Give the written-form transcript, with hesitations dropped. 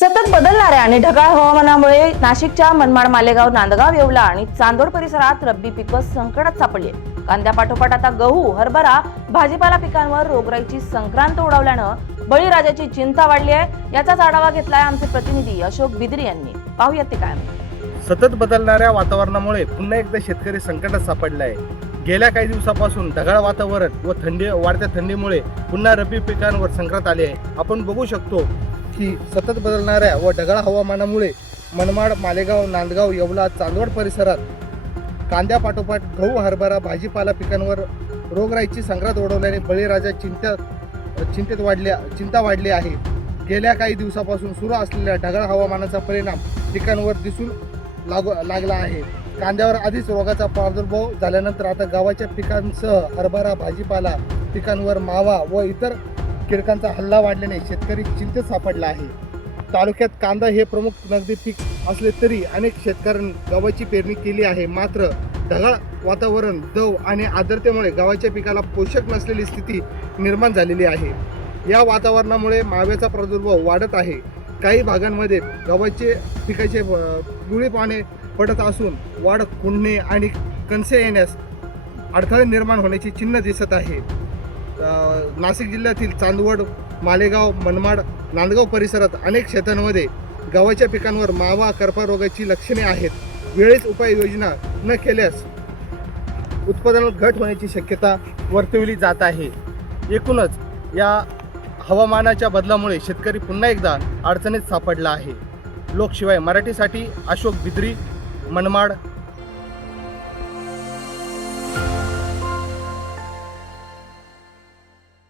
सतत बदलणाऱ्या आणि ढगाळ हवामानामुळे नाशिकच्या मनमाड, मालेगाव, नांदगाव, येवला आणि चांदोड परिसरात रब्बी पिकं संकटात सापडली. कांद्यापाठोपाठ आता गहू, हरभरा, भाजीपाला पिकांवर रोगराईची संक्रांत उडवल्यानं बळीराजाची चिंता वाढली आहे. याचाच आढावा घेतलाय आमचे प्रतिनिधी अशोक बिद्री यांनी. पाहूयात ते काय. सतत बदलणाऱ्या वातावरणामुळे पुन्हा एकदा शेतकरी संकटात सापडला आहे. गेल्या काही दिवसापासून ढगाळ वातावरण व वाढत्या थंडीमुळे पुन्हा रब्बी पिकांवर संकट आले आहे. आपण बघू शकतो की सतत बदलणाऱ्या व ढगाळ हवामानामुळे मनमाड, मालेगाव, नांदगाव, येवला, चांदवड परिसरात कांद्यापाठोपाठ गहू, हरभरा, भाजीपाला पिकांवर रोगराईची संक्रांत ओढवल्याने बळीराजा चिंता वाढली आहे. गेल्या काही दिवसापासून सुरू असलेल्या ढगाळ हवामानाचा परिणाम पिकांवर दिसून लागला आहे. कांद्यावर आधीच रोगाचा प्रादुर्भाव झाल्यानंतर आता गव्हाच्या पिकांसह हरभरा, भाजीपाला पिकांवर मावा व इतर कीटकांचा हल्ला वाढल्याने शेतकरी चिंतेत सापडला आहे. तालुक्यात कांदा हे प्रमुख नगदी पीक असले तरी अनेक शेतकऱ्यांनी गव्हाची पेरणी केली आहे. मात्र ढगाळ वातावरण, दव आणि आर्द्रतेमुळे गव्हाच्या पिकाला पोषक नसलेली स्थिती निर्माण झालेली आहे. या वातावरणामुळे माव्याचा प्रादुर्भाव वाढत आहे. काही भागांमध्ये गव्हाचे पिकाचे पिवळे पाने पडत असून वाढ खुंटणे आणि कणसे येण्यास अडथळे निर्माण होण्याची चिन्ह दिसत आहे. नाशिक जिल्ह्यातील चांदवड, मालेगाव, मनमाड, नांदगाव परिसरात अनेक शेतांमध्ये गव्हाच्या पिकांवर मावा, करपा रोगाची लक्षणे आहेत. वेळेत उपाययोजना न केल्यास उत्पादनात घट होण्याची शक्यता वर्तवली जात आहे. एकूणच या हवामानाच्या बदलामुळे शेतकरी पुन्हा एकदा अडचणीत सापडला आहे. लोकशिवाय मराठीसाठी अशोक बिद्री, मनमाड,